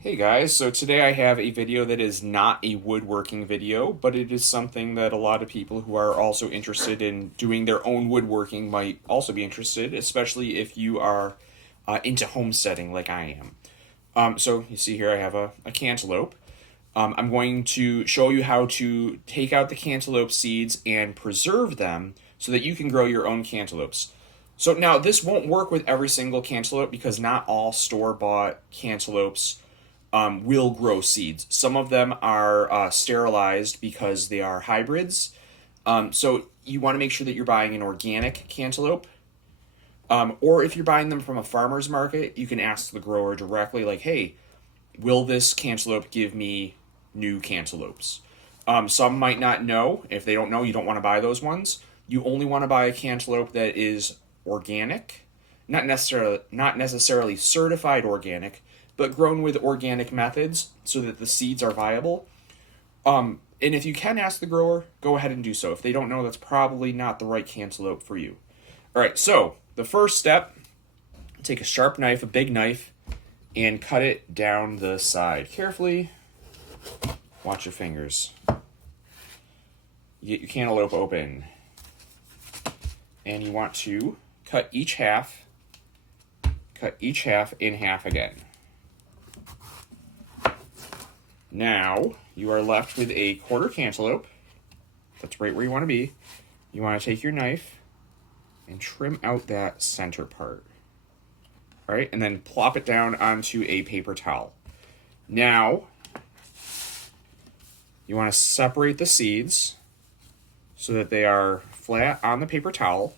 Hey guys, so today I have a video that is not a woodworking video, but it is something that a lot of people who are also interested in doing their own woodworking might also be interested, especially if you are into homesteading like I am. So you see here I have a cantaloupe. I'm going to show you how to take out the cantaloupe seeds and preserve them so that you can grow your own cantaloupes. So now this won't work with every single cantaloupe because not all store-bought cantaloupes will grow seeds. Some of them are sterilized because they are hybrids. So you want to make sure that you're buying an organic cantaloupe. Or if you're buying them from a farmer's market, you can ask the grower directly, like, hey, will this cantaloupe give me new cantaloupes? Some might not know. If they don't know, you don't want to buy those ones. You only want to buy a cantaloupe that is organic, not necessarily certified organic, but grown with organic methods so that the seeds are viable. And if you can ask the grower, go ahead and do so. If they don't know, that's probably not the right cantaloupe for you. All right, so the first step, take a sharp knife, a big knife, and cut it down the side. Carefully, watch your fingers. You get your cantaloupe open. And you want to cut each half in half again. Now, you are left with a quarter cantaloupe. That's right where you want to be. You want to take your knife and trim out that center part. All right, and then plop it down onto a paper towel. Now, you want to separate the seeds so that they are flat on the paper towel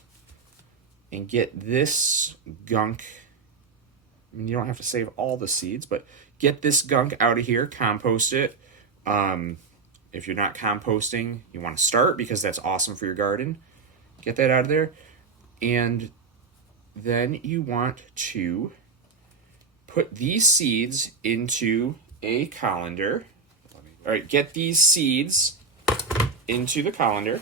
and get this gunk. I mean, you don't have to save all the seeds, but get this gunk out of here, compost it. If you're not composting, you want to start because that's awesome for your garden. Get that out of there. And then you want to put these seeds into a colander. All right, get these seeds into the colander.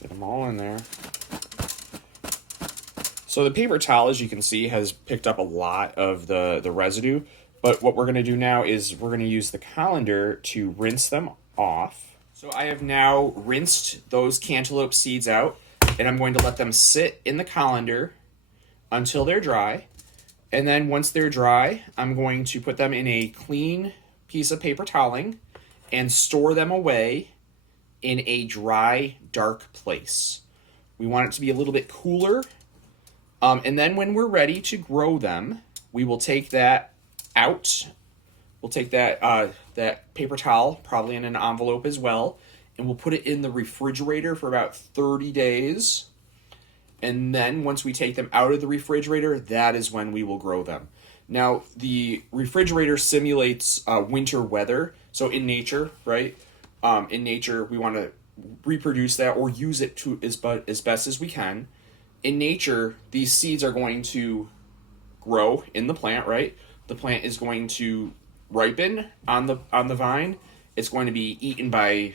Get them all in there. So the paper towel, as you can see, has picked up a lot of the residue. But what we're going to do now is we're going to use the colander to rinse them off. So I have now rinsed those cantaloupe seeds out, and I'm going to let them sit in the colander until they're dry. And then once they're dry, I'm going to put them in a clean piece of paper toweling and store them away in a dry, dark place. We want it to be a little bit cooler. And then when we're ready to grow them, we will take that out. We'll take that paper towel, probably in an envelope as well, and we'll put it in the refrigerator for about 30 days. And then once we take them out of the refrigerator, that is when we will grow them. Now, the refrigerator simulates winter weather. So in nature, right? In nature, we want to reproduce that or use it to as best as we can. In nature, these seeds are going to grow in the plant, right? The plant is going to ripen on the vine. It's going to be eaten by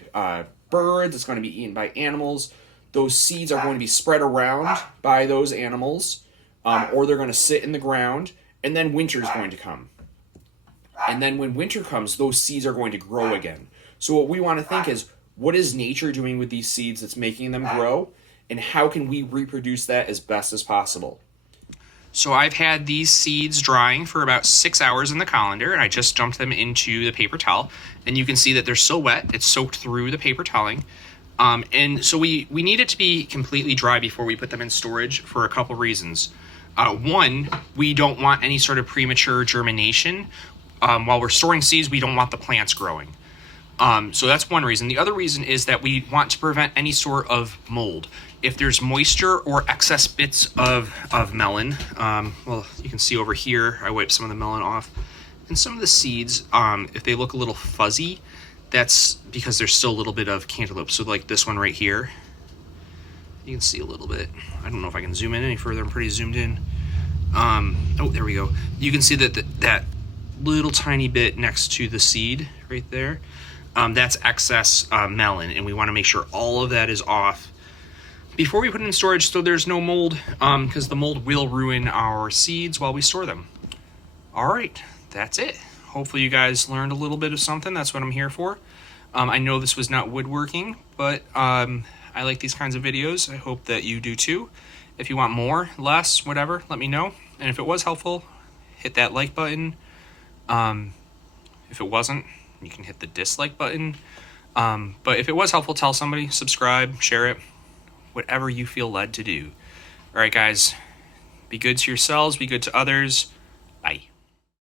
birds. It's going to be eaten by animals. Those seeds are going to be spread around by those animals, or they're going to sit in the ground, and then winter is going to come. And then when winter comes, those seeds are going to grow again. So what we want to think is, what is nature doing with these seeds that's making them grow? And how can we reproduce that as best as possible? So I've had these seeds drying for about 6 hours in the colander, and I just dumped them into the paper towel. And you can see that they're still wet. It's soaked through the paper toweling. And so we need it to be completely dry before we put them in storage for a couple reasons. One, we don't want any sort of premature germination. While we're storing seeds, we don't want the plants growing. So that's one reason. The other reason is that we want to prevent any sort of mold. If there's moisture or excess bits of melon, well, you can see over here, I wiped some of the melon off. And some of the seeds, if they look a little fuzzy, that's because there's still a little bit of cantaloupe. So like this one right here, you can see a little bit. I don't know if I can zoom in any further. I'm pretty zoomed in. Oh, there we go. You can see that little tiny bit next to the seed right there. that's excess melon, and we want to make sure all of that is off before we put it in storage so there's no mold, because the mold will ruin our seeds while we store them. All right, that's it. Hopefully you guys learned a little bit of something. That's what I'm here for. I know this was not woodworking, but I like these kinds of videos. I hope that you do too. If you want more, less, whatever, let me know. And if it was helpful, hit that like button. If it wasn't, you can hit the dislike button. But if it was helpful, tell somebody, subscribe, share it, whatever you feel led to do. All right, guys, be good to yourselves, be good to others.